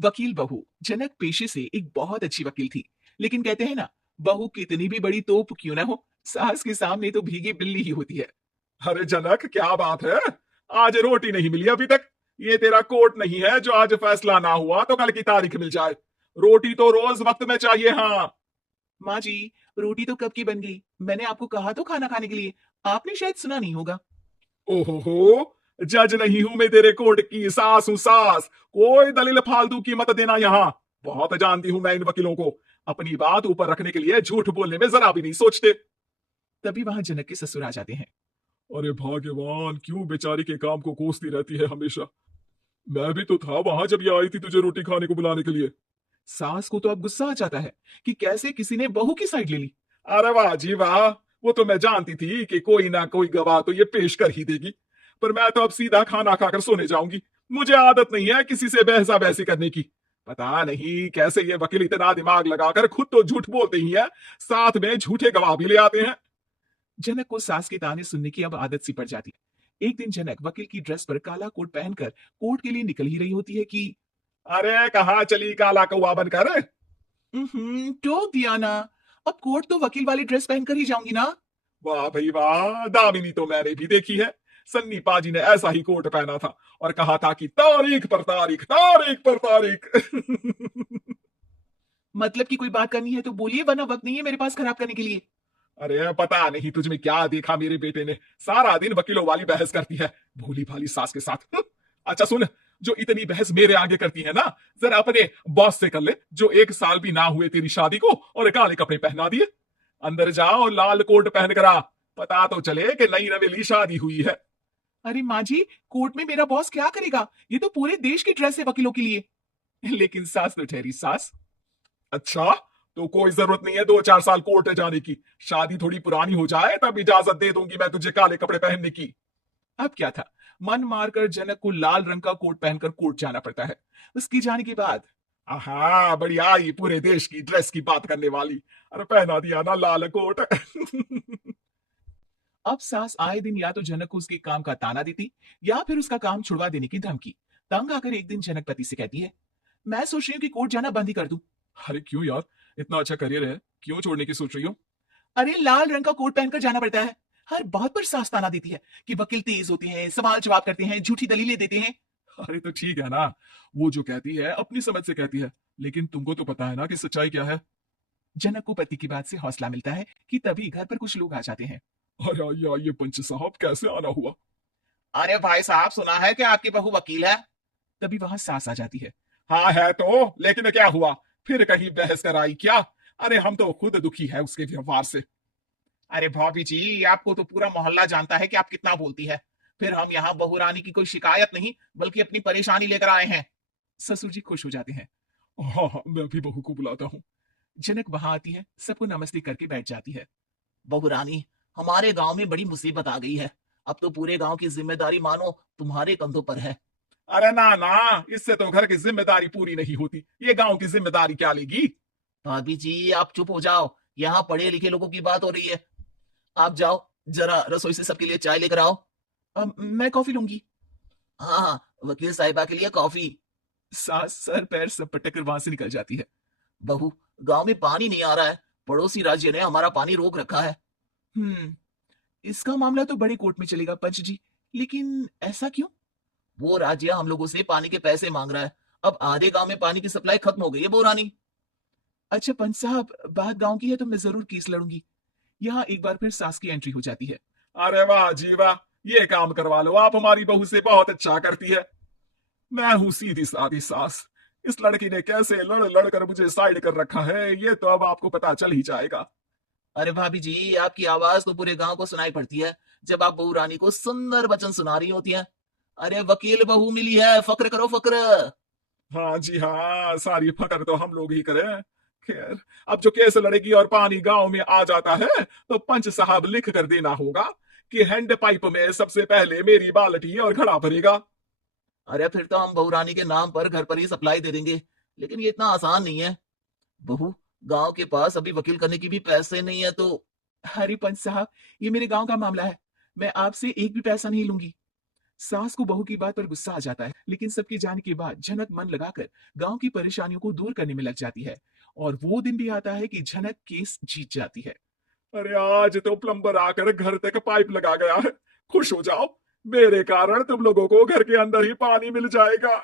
वकील बहू जनक पेशे से एक बहुत अच्छी वकील थी, लेकिन कहते हैं ना, बहू कितनी भी बड़ी तोप क्यों ना हो, सास के सामने तो भीगी बिल्ली ही होती है। अरे जनक, क्या बात है? आज रोटी नहीं मिली अभी तक? ये तेरा कोर्ट नहीं है जो आज फैसला ना हुआ तो कल की तारीख मिल जाए। रोटी तो रोज वक्त में चाहिए। हाँ। माँ जी, रोटी तो कब की बन गई, मैंने आपको कहा तो खाना खाने के लिए, आपने शायद सुना नहीं होगा। ओहो हो, जज नहीं हूं मैं तेरे कोर्ट की, सास हूं सास। कोई दलील फालतू की मत देना यहाँ। बहुत जानती हूं मैं इन वकीलों को। अपनी बात ऊपर रखने के लिए झूठ बोलने में जरा भी नहीं सोचते। तभी वहां जनक के ससुर आ जाते हैं। अरे भाग्यवान, क्यों बेचारी के काम को कोसती रहती है हमेशा। मैं भी तो था वहां जब ये आई थी तुझे रोटी खाने को बुलाने के लिए। सास को तो अब गुस्सा आ जाता है कि कैसे किसी ने बहू की साइड ले ली। अरे वाह जी वाह। वो तो मैं जानती थी कि कोई ना कोई गवाह तो ये पेश कर ही देगी। पर मैं तो अब सीधा खाना खाकर सोने जाऊंगी। मुझे आदत नहीं है किसी से बहसा बहसी करने की। पता नहीं कैसे ये वकील इतना दिमाग लगाकर खुद तो झूठ बोलते ही है, साथ में झूठे गवाह भी ले आते हैं। जनक को सास के ताने सुनने की अब आदत सी पड़ जाती है। एक दिन जनक वकील की ड्रेस पर काला कोट पहनकर कोर्ट के लिए निकल ही रही होती है कि अरे कहाँ चली काला कौवा बनकर? टोक दिया ना, अब कोर्ट तो वकील वाली ड्रेस पहनकर ही जाऊंगी ना। वाह भाई वाह, दामिनी तो मैंने भी देखी है। सन्नी पाजी ने ऐसा ही कोट पहना था और कहा था कि तारीख पर तारीख, तारीख पर तारीख। मतलब की कोई बात करनी है तो बोलिए, वरना वक्त नहीं है मेरे पास खराब करने के लिए। अरे पता नहीं तुझ में क्या देखा मेरे बेटे ने, सारा दिन वकीलों वाली बहस करती है, भोली भाली सास के साथ। अच्छा सुन, जो इतनी बहस मेरे आगे करती है ना, जरा अपने बॉस से कर ले, जो 1 साल भी ना हुए तेरी शादी को और काले कपड़े पहना दिए। अंदर जाओ, लाल कोट पहन कर आ। पता तो चले कि नई नवेली शादी हुई है। अरे माँ जी, कोर्ट में मेरा बॉस क्या करेगा, ये तो पूरे देश की ड्रेस है वकीलों के लिए। लेकिन सास तो ठहरी सास। अच्छा, तो कोई जरूरत नहीं है 2-4 साल कोर्ट जाने की। शादी थोड़ी पुरानी हो जाए तब इजाजत दे दूंगी मैं तुझे काले कपड़े पहनने की। अब क्या था, मन मारकर जनक को लाल रंग का कोट पहनकर कोर्ट जाना पड़ता है। उसकी जाने के बाद हाँ बढ़िया, ये पूरे देश की ड्रेस की बात करने वाली। अरे पहना दिया ना लाल कोट। अब सास आए दिन या तो जनक को उसके काम का ताना देती, या फिर उसका काम छुड़वा देने की धमकी। तंग आकर एक दिन जनक पति से कहती है, मैं सोच रही हूँ कि कोर्ट जाना बंद ही कर दूं। अरे क्यों यार, इतना अच्छा करियर है, क्यों छोड़ने की सोच रही हो? अरे लाल रंग का कोट पहनकर जाना पड़ता है। हर बात पर सास ताना देती है कि वकील तेज होते हैं, सवाल जवाब करते हैं, झूठी दलीलें देते हैं। अरे तो ठीक है ना, वो जो कहती है अपनी समझ से कहती है, लेकिन तुमको तो पता है ना कि सच्चाई क्या है। जनक को पति की बात से हौसला मिलता है कि तभी घर पर कुछ लोग आ जाते हैं। अरे ये पंच साहब कैसे आना हुआ? अरे भाई साहब, सुना है कि आपकी बहू वकील है। तभी वहां सास आ जाती है। हाँ है तो, लेकिन क्या हुआ? फिर कहीं बहस कराई क्या? अरे हम तो खुद दुखी है उसके व्यवहार से। अरे भाभी जी, आपको तो पूरा मोहल्ला जानता है कि आप कितना बोलती है। फिर हम यहाँ बहू रानी की कोई शिकायत नहीं, बल्कि अपनी परेशानी लेकर आए हैं। ससुर जी खुश हो जाते हैं। हाँ हाँ, मैं भी बहू को बुलाता हूँ। जनक वहां आती है, सबको नमस्ते करके बैठ जाती है। बहू रानी, हमारे गांव में बड़ी मुसीबत आ गई है। अब तो पूरे गांव की जिम्मेदारी मानो तुम्हारे कंधों पर है। अरे ना ना, इससे तो घर की जिम्मेदारी पूरी नहीं होती, ये गांव की जिम्मेदारी क्या लेगी? भाभी जी, आप चुप हो जाओ, यहाँ पढ़े लिखे लोगों की बात हो रही है। आप जाओ, जरा रसोई से सबके लिए चाय लेकर आओ। मैं कॉफी लूंगी। हाँ हाँ, वकील साहिबा के लिए कॉफी। सास सर पैर सब पटक कर वहां से निकल जाती है। बहू, गांव में पानी नहीं आ रहा है, पड़ोसी राज्य ने हमारा पानी रोक रखा है। हम्म, इसका मामला तो बड़े कोर्ट में चलेगा पंच जी, लेकिन ऐसा क्यों? वो राज्य हम लोगों से पानी के पैसे मांग रहा है। अब आधे गांव में पानी की सप्लाई खत्म हो गई है बोरानी। अच्छा पंच साहब, बात गांव की है तो मैं जरूर केस लड़ूंगी। यहाँ एक बार फिर सास की एंट्री हो जाती है। अरे वाह जी वाह, ये काम करवा लो, आप हमारी बहू से बहुत अच्छा करती है। मैं हूं सीधी सादी सास। इस लड़की ने कैसे लड़ लड़ कर मुझे साइड कर रखा है, ये तो अब आपको पता चल ही जाएगा। अरे भाभी जी, आपकी आवाज तो पूरे गांव को सुनाई पड़ती है जब आप बहू रानी को सुंदर वचन सुना रही होती हैं। अरे वकील बहू मिली है, फक्र करो फक्र। हाँ जी हाँ, सारी फकर तो हम लोग ही करें। खैर, अब जो केस लड़ेगी और पानी गांव में आ जाता है तो पंच साहब लिख कर देना होगा कि हैंड पाइप में सबसे पहले मेरी बाल्टी और घड़ा भरेगा। अरे फिर तो हम बहू रानी के नाम पर घर पर ही सप्लाई दे देंगे, लेकिन ये इतना आसान नहीं है। बहू, गांव के पास अभी वकील करने की भी पैसे नहीं है तो। अरे पंच साहब, ये मेरे गांव का मामला है, मैं आपसे एक भी पैसा नहीं लूंगी। सास को बहू की बात पर गुस्सा आ जाता है, लेकिन सबकी जाने के बाद झनक मन लगाकर गांव की परेशानियों को दूर करने में लग जाती है। और वो दिन भी आता है कि झनक केस जीत जाती है। अरे आज तो प्लम्बर आकर घर तक पाइप लगा गया है, खुश हो जाओ, मेरे कारण तुम लोगों को घर के अंदर ही पानी मिल जाएगा।